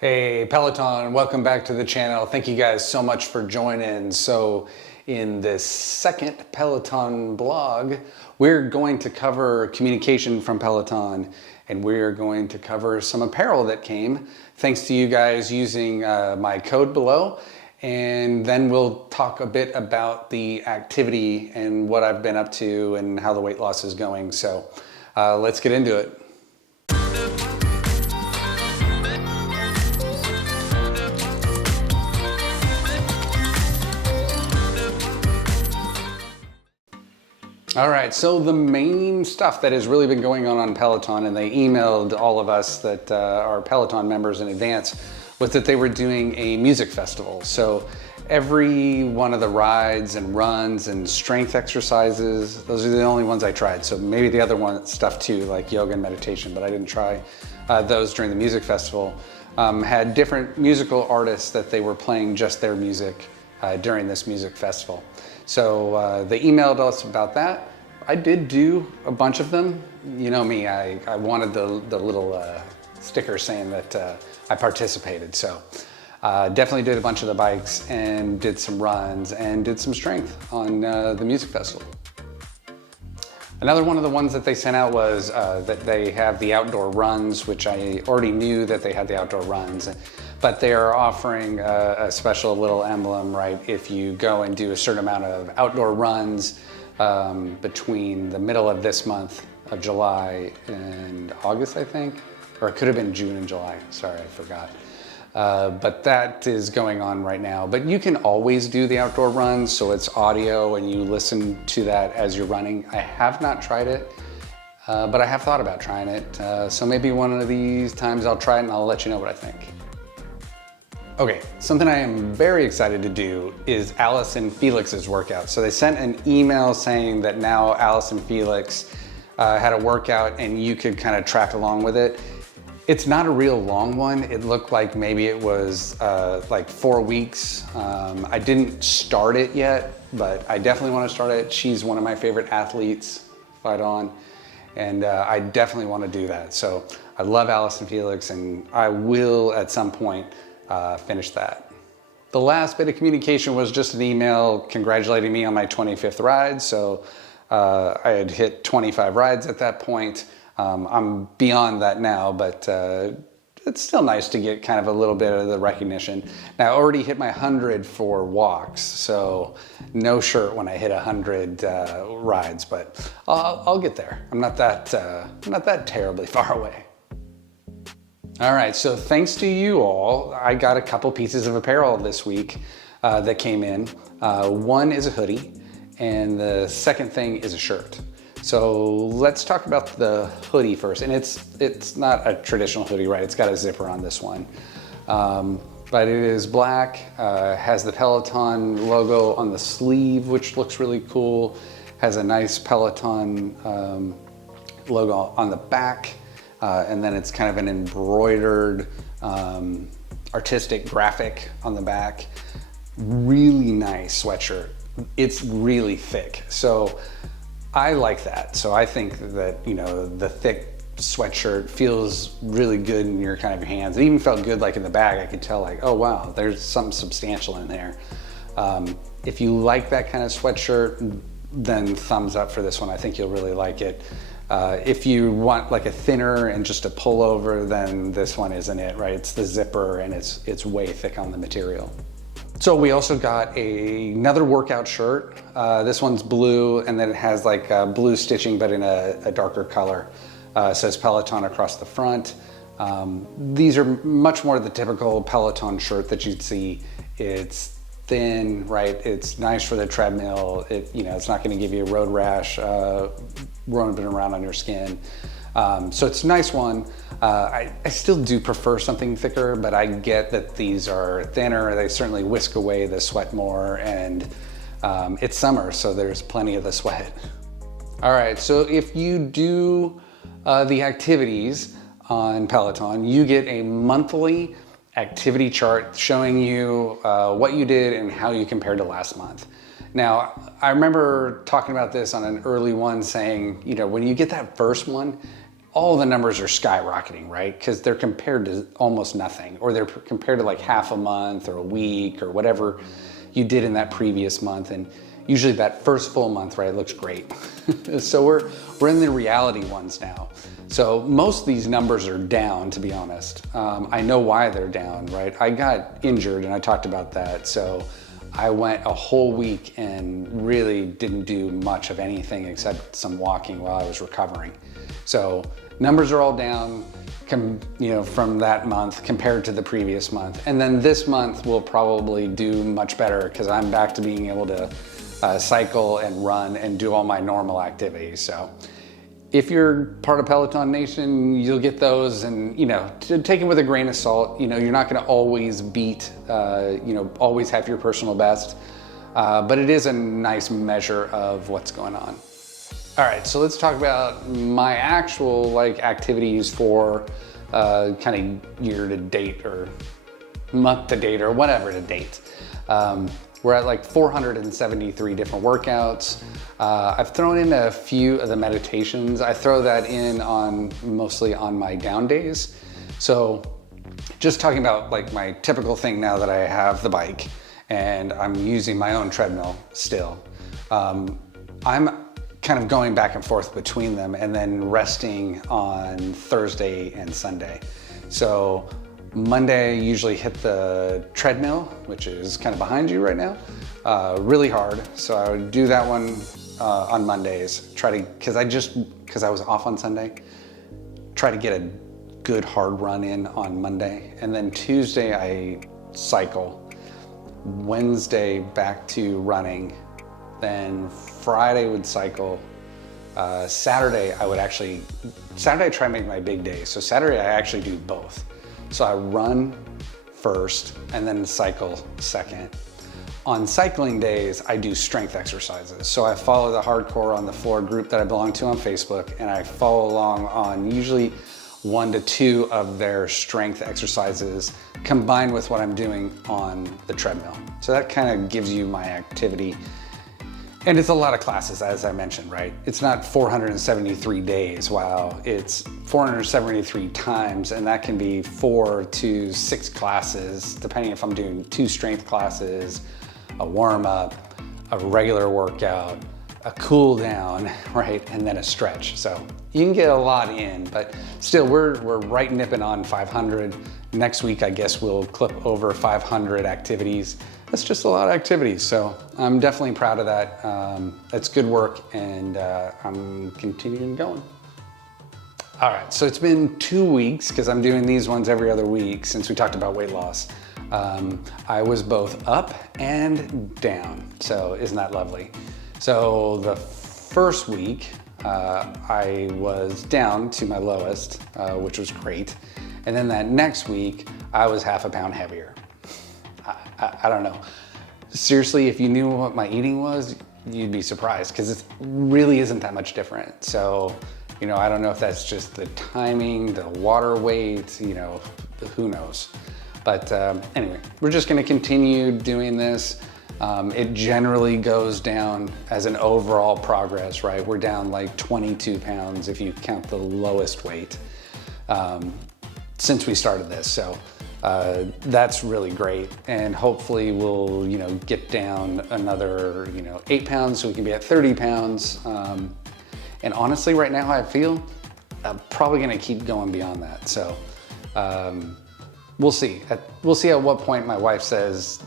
Hey Peloton, welcome back to the channel. Thank you guys so much for joining. So in this second Peloton blog, we're going to cover communication from Peloton, and we're going to cover some apparel that came thanks to you guys using my code below. And then we'll talk a bit about the activity and what I've been up to and how the weight loss is going. So let's get into it. All right, so the main stuff that has really been going on Peloton, and they emailed all of us that are Peloton members in advance, was that they were doing a music festival. So every one of the rides and runs and strength exercises, those are the only ones I tried. So maybe the other one stuff too, like yoga and meditation, but I didn't try those during the music festival. Had different musical artists that they were playing just their music during this music festival. So they emailed us about that. I did do a bunch of them. You know me, I wanted the little sticker saying that I participated. So definitely did a bunch of the bikes and did some runs and did some strength on the music festival. Another one of the ones that they sent out was that they have the outdoor runs, which I already knew that they had the outdoor runs, but they are offering a special little emblem, right? If you go and do a certain amount of outdoor runs between the middle of this month of July and August, I think, or it could have been June and July. Sorry, I forgot. But that is going on right now. But you can always do the outdoor runs, so it's audio and you listen to that as you're running. I have not tried it, but I have thought about trying it. So maybe one of these times I'll try it and I'll let you know what I think. Okay, something I am very excited to do is Alice and Felix's workout. So they sent an email saying that now Alice and Felix had a workout and you could kind of track along with it. It's not a real long one. It looked like maybe it was like 4 weeks. I didn't start it yet, but I definitely want to start it. She's one of my favorite athletes, fight on, and I definitely want to do that. So I love Alice and Felix, and I will at some point finish that. The last bit of communication was just an email congratulating me on my 25th ride. So I had hit 25 rides at that point. I'm beyond that now, but it's still nice to get kind of a little bit of the recognition. Now I already hit my 100 for walks, so no shirt when I hit 100 rides, but I'll get there. I'm not that terribly far away. All right, so thanks to you all, I got a couple pieces of apparel this week that came in. One is a hoodie, and the second thing is a shirt. So let's talk about the hoodie first. And it's not a traditional hoodie, right? It's got a zipper on this one. But it is black, has the Peloton logo on the sleeve, which looks really cool. Has a nice Peloton logo on the back. And then it's kind of an embroidered artistic graphic on the back. Really nice sweatshirt. It's really thick. So I like that. So I think that, you know, the thick sweatshirt feels really good in your kind of hands. It even felt good like in the bag. I could tell like, oh wow, there's something substantial in there. If you like that kind of sweatshirt, then thumbs up for this one. I think you'll really like it. If you want like a thinner and just a pullover, then this one isn't it, right? It's the zipper and it's way thick on the material. So we also got another workout shirt. This one's blue, and then it has like blue stitching, but in a darker color. It says Peloton across the front. These are much more the typical Peloton shirt that you'd see. It's thin, right? It's nice for the treadmill. It's not going to give you a road rash running around on your skin. So it's a nice one. I still do prefer something thicker, but I get that these are thinner. They certainly whisk away the sweat more, and it's summer, so there's plenty of the sweat. All right, so if you do the activities on Peloton, you get a monthly activity chart showing you what you did and how you compared to last month. Now, I remember talking about this on an early one saying, when you get that first one, all the numbers are skyrocketing, right? Because they're compared to almost nothing, or they're compared to like half a month or a week or whatever you did in that previous month. And usually that first full month, right, looks great. So we're in the reality ones now. So most of these numbers are down, to be honest. I know why they're down, right? I got injured and I talked about that. So I went a whole week and really didn't do much of anything except some walking while I was recovering. So numbers are all down, from that month compared to the previous month. And then this month we'll probably do much better because I'm back to being able to cycle and run and do all my normal activities. So if you're part of Peloton Nation, you'll get those, and to take it with a grain of salt. You're not going to always beat, always have your personal best, but it is a nice measure of what's going on. All right, so let's talk about my actual activities for kind of year to date or month to date or whatever to date. We're at 473 different workouts. I've thrown in a few of the meditations. I throw that in mostly on my down days. So just talking about my typical thing now that I have the bike and I'm using my own treadmill still. I'm kind of going back and forth between them and then resting on Thursday and Sunday. So Monday, I usually hit the treadmill, which is kind of behind you right now, really hard. So I would do that one on Mondays, because I was off on Sunday, try to get a good hard run in on Monday. And then Tuesday, I cycle. Wednesday, back to running. Then Friday would cycle. Saturday, I try to make my big day. So Saturday, I actually do both. So I run first and then cycle second. On cycling days, I do strength exercises. So I follow the Hardcore on the Floor group that I belong to on Facebook, and I follow along on usually 1 to 2 of their strength exercises combined with what I'm doing on the treadmill. So that kind of gives you my activity. And it's a lot of classes, as I mentioned, right? It's not 473 days. Wow, it's 473 times, and that can be 4 to 6 classes, depending if I'm doing 2 strength classes, a warm-up, a regular workout, a cool down, right? And then a stretch. So you can get a lot in, but still we're right nipping on 500. Next week, I guess we'll clip over 500 activities. That's just a lot of activities. So I'm definitely proud of that. That's good work, and I'm continuing going. All right, so it's been 2 weeks, because I'm doing these ones every other week since we talked about weight loss. I was both up and down, so isn't that lovely? So the first week, I was down to my lowest, which was great. And then that next week, I was half a pound heavier. I don't know. Seriously, if you knew what my eating was, you'd be surprised, because it really isn't that much different. So, I don't know if that's just the timing, the water weight, who knows. But anyway, we're just gonna continue doing this. It generally goes down as an overall progress, right? We're down 22 pounds if you count the lowest weight since we started this. So that's really great. And hopefully we'll, get down another, 8 pounds so we can be at 30 pounds. And honestly, right now I feel I'm probably gonna keep going beyond that. So we'll see. We'll see at what point my wife says,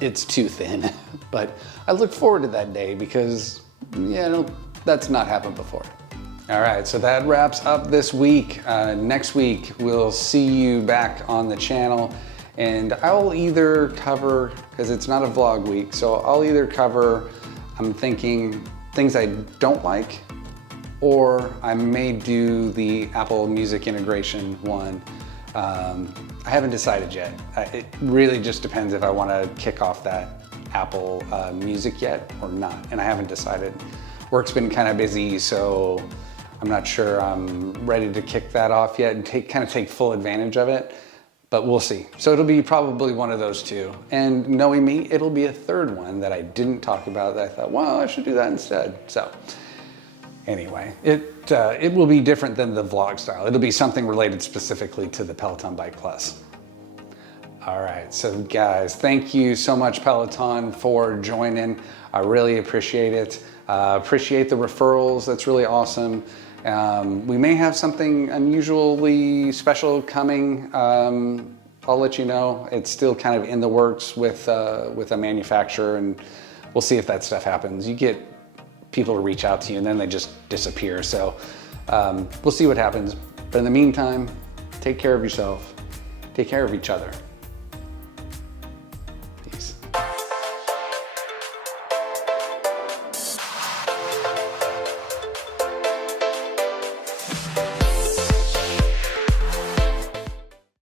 it's too thin. But I look forward to that day because, that's not happened before. All right, so that wraps up this week. Next week, we'll see you back on the channel, and I'll either cover, because it's not a vlog week, so I'll either cover, I'm thinking, things I don't like, or I may do the Apple Music integration one. I haven't decided yet. It really just depends if I want to kick off that Apple Music yet or not, and I haven't decided. Work's been kind of busy, so I'm not sure I'm ready to kick that off yet and take full advantage of it, but we'll see. So it'll be probably one of those two. And knowing me, it'll be a third one that I didn't talk about that I thought, well, I should do that instead. So Anyway, it will be different than the vlog style. It'll be something related specifically to the Peloton Bike Plus. All right, so guys, thank you so much, Peloton, for joining. I really appreciate it. Appreciate the referrals. That's really awesome. We may have something unusually special coming. I'll let you know. It's still kind of in the works with a manufacturer, and we'll see if that stuff happens. You get people to reach out to you and then they just disappear. So we'll see what happens. But in the meantime, take care of yourself. Take care of each other.